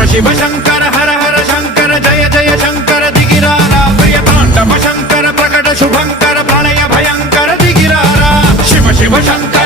शिव शंकर हर हर शंकर जय जय शंकर दिगिरारा प्रिय तांडव शंकर प्रकट शुभंकर प्रलय भयंकर दिगिरारा शिव शिव शंकर